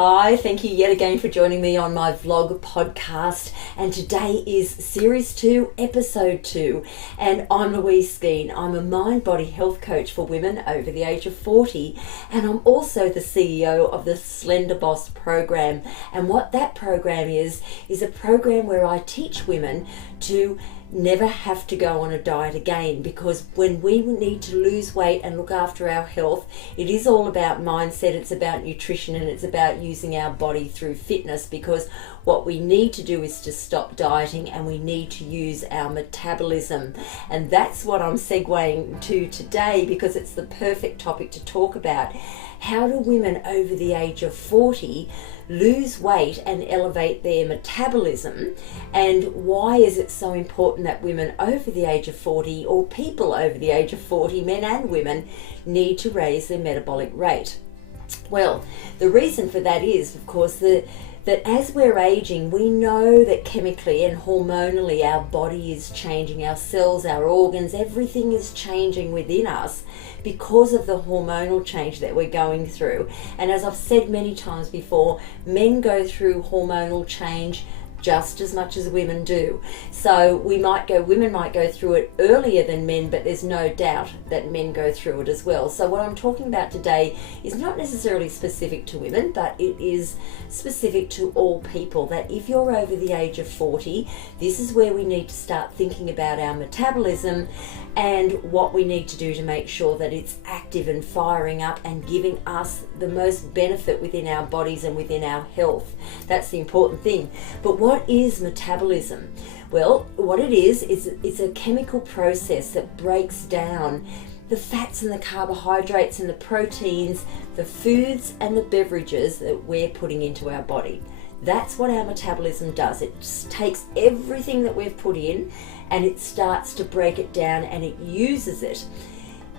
Hi, thank you yet again for joining me on my vlog podcast, and today is series 2, episode 2, and I'm Louise Skeen. I'm a mind-body health coach for women over the age of 40, and I'm also the CEO of the Slender Boss program. And what that program is a program where I teach women to never have to go on a diet again, because when we need to lose weight and look after our health, it is all about mindset, it's about nutrition, and it's about using our body through fitness, because what we need to do is to stop dieting and we need to use our metabolism. And that's what I'm segueing to today, because it's the perfect topic to talk about. How do women over the age of 40 lose weight and elevate their metabolism, and why is it so important that women over the age of 40, or people over the age of 40, men and women, need to raise their metabolic rate? Well, the reason for that is, of course, that as we're aging, we know that chemically and hormonally our body is changing, our cells, our organs, everything is changing within us because of the hormonal change that we're going through. And as I've said many times before, men go through hormonal change just as much as women do. So women might go through it earlier than men, but there's no doubt that men go through it as well. So what I'm talking about today is not necessarily specific to women, but it is specific to all people, that if you're over the age of 40, this is where we need to start thinking about our metabolism and what we need to do to make sure that it's active and firing up and giving us the most benefit within our bodies and within our health. That's the important thing. But what is metabolism? Well, what it is it's a chemical process that breaks down the fats and the carbohydrates and the proteins, the foods and the beverages that we're putting into our body. That's what our metabolism does. It just takes everything that we've put in and it starts to break it down and it uses it.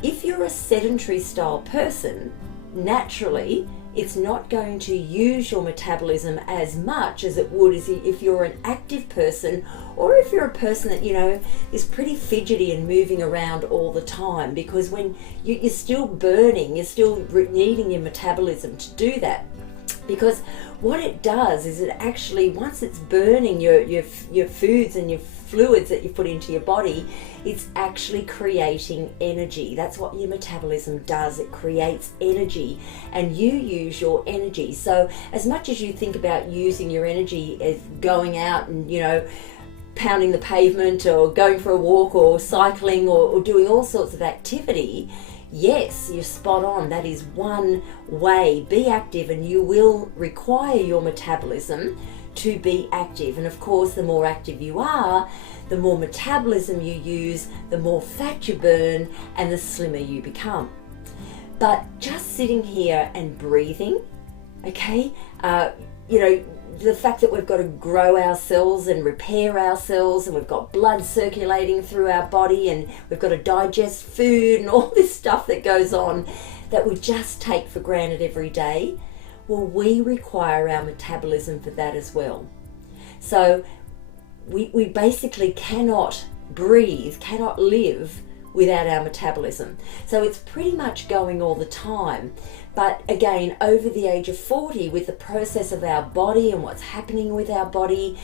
If you're a sedentary style person, naturally, it's not going to use your metabolism as much as it would as if you're an active person, or if you're a person that, is pretty fidgety and moving around all the time, because when you're still burning, you're still needing your metabolism to do that. Because what it does is it actually, once it's burning your foods and your fluids that you put into your body, it's actually creating energy. That's what your metabolism does. It creates energy and you use your energy. So as much as you think about using your energy as going out and, pounding the pavement or going for a walk or cycling or doing all sorts of activity, yes, you're spot on. That is one way. Be active and you will require your metabolism to be active. And of course, the more active you are, the more metabolism you use, the more fat you burn, and the slimmer you become. But just sitting here and breathing, okay, the fact that we've got to grow our cells and repair our cells, and we've got blood circulating through our body, and we've got to digest food and all this stuff that goes on that we just take for granted every day, well, we require our metabolism for that as well. So we basically cannot breathe, cannot live without our metabolism. So it's pretty much going all the time. But again, over the age of 40, with the process of our body and what's happening with our body,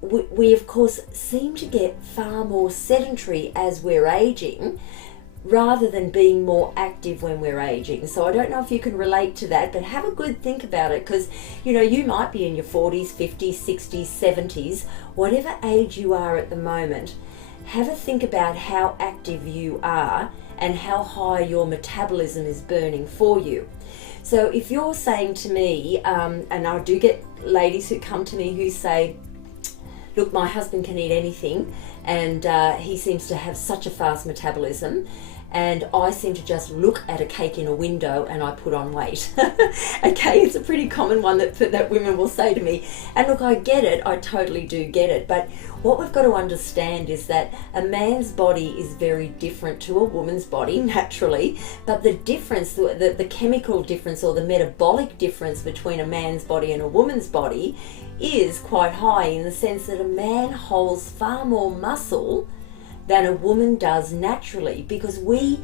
we of course seem to get far more sedentary as we're aging, rather than being more active when we're aging. So I don't know if you can relate to that, but have a good think about it, because you might be in your 40s, 50s, 60s, 70s, whatever age you are at the moment. Have a think about how active you are and how high your metabolism is burning for you. So if you're saying to me, and I do get ladies who come to me who say, look, my husband can eat anything and he seems to have such a fast metabolism, and I seem to just look at a cake in a window and I put on weight. Okay, it's a pretty common one that women will say to me. And look, I get it, I totally do get it. But what we've got to understand is that a man's body is very different to a woman's body, naturally. But the difference, the chemical difference or the metabolic difference between a man's body and a woman's body is quite high, in the sense that a man holds far more muscle than a woman does naturally, because we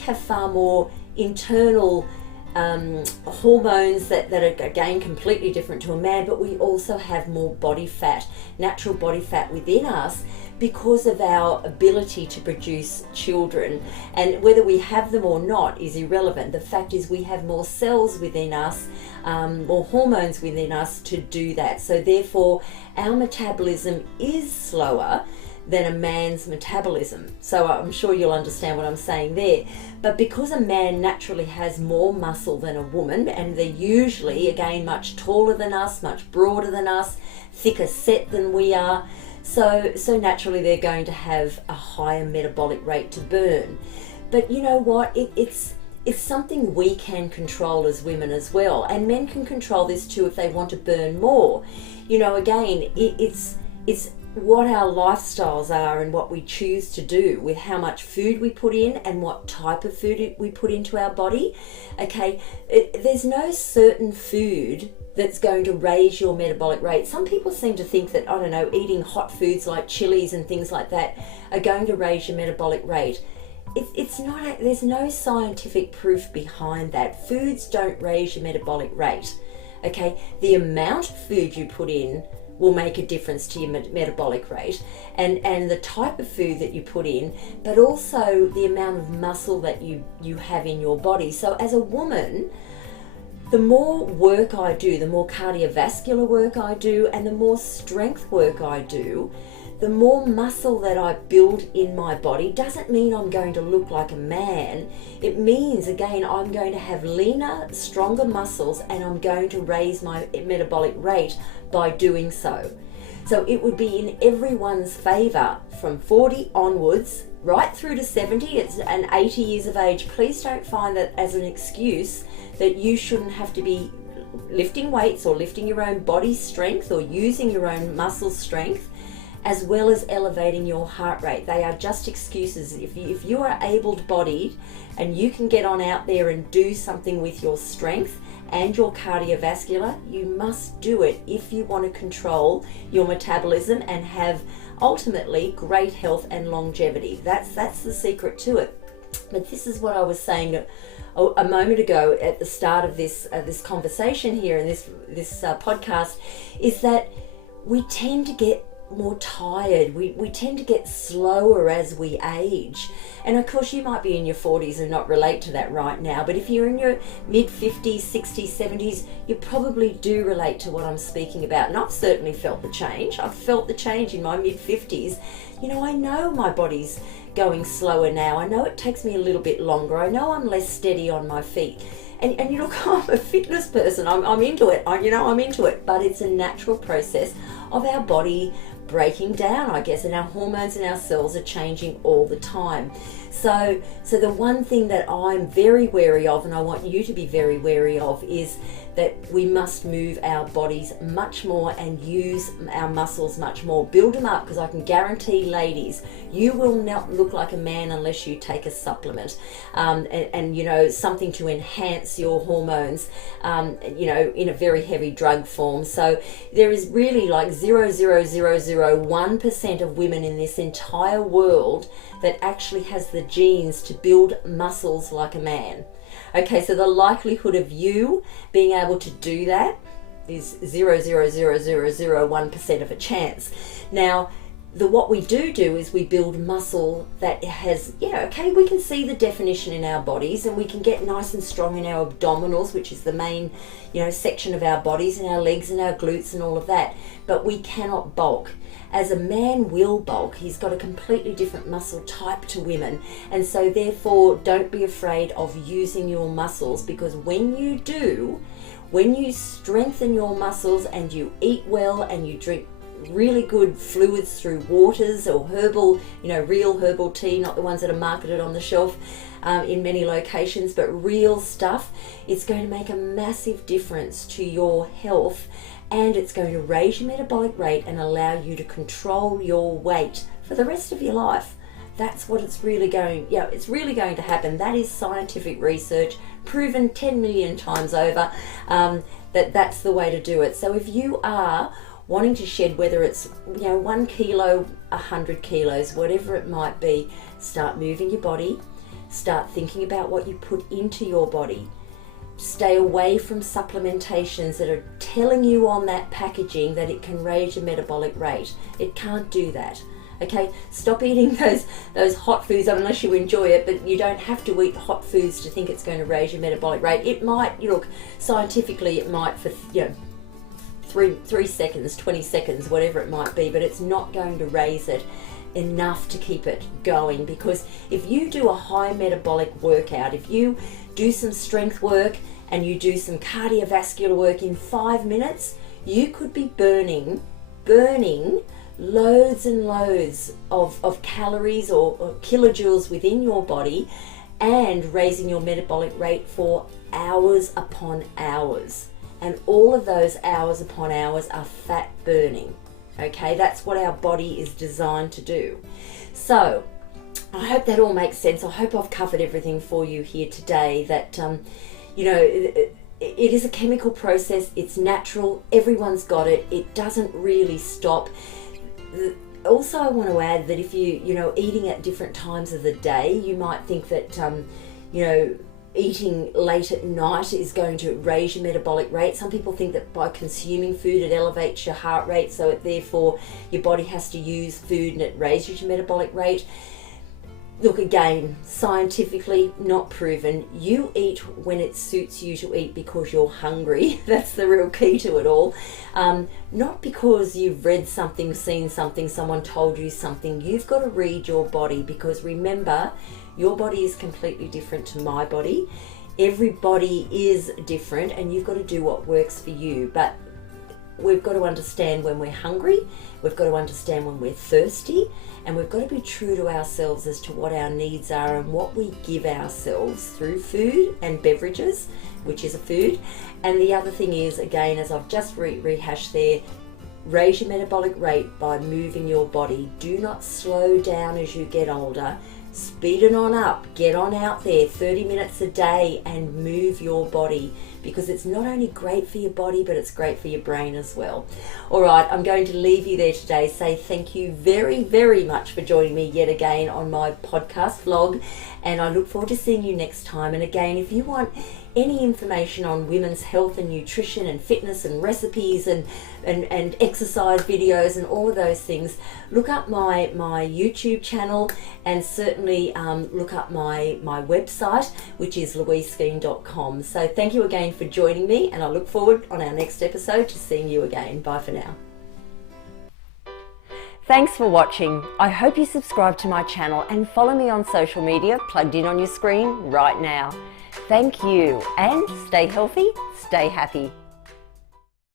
have far more internal hormones that are again completely different to a man, but we also have more body fat, natural body fat within us because of our ability to produce children. And whether we have them or not is irrelevant. The fact is we have more cells within us, more hormones within us to do that. So therefore our metabolism is slower than a man's metabolism. So I'm sure you'll understand what I'm saying there. But because a man naturally has more muscle than a woman, and they're usually, again, much taller than us, much broader than us, thicker set than we are, so naturally they're going to have a higher metabolic rate to burn. But you know what? It's something we can control as women as well. And men can control this too if they want to burn more. You know, again, it's what our lifestyles are and what we choose to do with how much food we put in and what type of food we put into our body. Okay, there's no certain food that's going to raise your metabolic rate. Some people seem to think that, I don't know, eating hot foods like chilies and things like that are going to raise your metabolic rate. It's not, there's no scientific proof behind that. Foods don't raise your metabolic rate. Okay, the amount of food you put in will make a difference to your metabolic rate, and the type of food that you put in, but also the amount of muscle that you have in your body. So as a woman, the more work I do, the more cardiovascular work I do, and the more strength work I do, the more muscle that I build in my body. Doesn't mean I'm going to look like a man. It means, again, I'm going to have leaner, stronger muscles, and I'm going to raise my metabolic rate by doing so. So it would be in everyone's favor from 40 onwards, right through to 70 and 80 years of age. Please don't find that as an excuse that you shouldn't have to be lifting weights or lifting your own body strength or using your own muscle strength, as well as elevating your heart rate. They are just excuses. If you are able-bodied and you can get on out there and do something with your strength and your cardiovascular, you must do it if you want to control your metabolism and have ultimately great health and longevity. That's the secret to it. But this is what I was saying a moment ago at the start of this conversation here in this podcast, is that we tend to get more tired. We tend to get slower as we age. And of course you might be in your 40s and not relate to that right now, but if you're in your mid 50s, 60s, 70s, you probably do relate to what I'm speaking about. And I've certainly felt the change. I've felt the change in my mid 50s. You know, I know my body's going slower now. I know it takes me a little bit longer. I know I'm less steady on my feet. And you look, I'm a fitness person. I'm into it. I'm into it. But it's a natural process of our body breaking down, I guess, and our hormones and our cells are changing all the time. So the one thing that I'm very wary of, and I want you to be very wary of, is that we must move our bodies much more and use our muscles much more. Build them up, because I can guarantee, ladies, you will not look like a man unless you take a supplement and you know, something to enhance your hormones, you know, in a very heavy drug form. So there is really like 0.00001% of women in this entire world that actually has the genes to build muscles like a man. Okay, so the likelihood of you being able to do that is 0.00001% of a chance. Now, what we do is we build muscle that has, yeah, okay, we can see the definition in our bodies, and we can get nice and strong in our abdominals, which is the main, you know, section of our bodies, and our legs and our glutes and all of that, but we cannot bulk. As a man will bulk, he's got a completely different muscle type to women, and so therefore don't be afraid of using your muscles, because when you do, when you strengthen your muscles and you eat well and you drink really good fluids through waters or herbal, you know, real herbal tea, not the ones that are marketed on the shelf in many locations, but real stuff, it's going to make a massive difference to your health, and it's going to raise your metabolic rate and allow you to control your weight for the rest of your life. That's what it's really going, yeah, it's really going to happen. That is scientific research, proven 10 million times over, that's the way to do it. So if you are wanting to shed, whether it's, you know, 1 kilo, 100 kilos, whatever it might be, start moving your body, start thinking about what you put into your body. Stay away from supplementations that are telling you on that packaging that it can raise your metabolic rate. It can't do that. Okay, stop eating those hot foods unless you enjoy it, but you don't have to eat hot foods to think it's going to raise your metabolic rate. It might, look, scientifically it might for 3 seconds, 20 seconds, whatever it might be, but it's not going to raise it enough to keep it going. Because if you do a high metabolic workout, if you do some strength work and you do some cardiovascular work in 5 minutes, you could be burning loads and loads of calories or kilojoules within your body and raising your metabolic rate for hours upon hours. And all of those hours upon hours are fat burning. Okay, that's what our body is designed to do. So I hope that all makes sense. I hope I've covered everything for you here today, that it is a chemical process. It's natural. Everyone's got it. It doesn't really stop. Also, I want to add that if you eating at different times of the day, you might think that eating late at night is going to raise your metabolic rate. Some people think that by consuming food it elevates your heart rate, so therefore your body has to use food and it raises your metabolic rate. Look, again, scientifically not proven. You eat when it suits you to eat because you're hungry. That's the real key to it all. Not because you've read something, seen something, someone told you something. You've got to read your body, because remember, your body is completely different to my body. Everybody is different, and you've got to do what works for you. But we've got to understand when we're hungry, we've got to understand when we're thirsty, and we've got to be true to ourselves as to what our needs are and what we give ourselves through food and beverages, which is a food. And the other thing is, again, as I've just rehashed there, raise your metabolic rate by moving your body. Do not slow down as you get older. Speed it on up. Get on out there 30 minutes a day and move your body, because it's not only great for your body, but it's great for your brain as well. All right, I'm going to leave you there today. Say thank you very, very much for joining me yet again on my podcast vlog, and I look forward to seeing you next time. And again, if you want any information on women's health and nutrition and fitness and recipes and exercise videos and all of those things, look up my YouTube channel, and certainly look up my website, which is louiseskeen.com. So thank you again for joining me, and I look forward on our next episode to seeing you again. Bye for now. Thanks for watching. I hope you subscribe to my channel and follow me on social media plugged in on your screen right now. Thank you, and stay healthy, stay happy.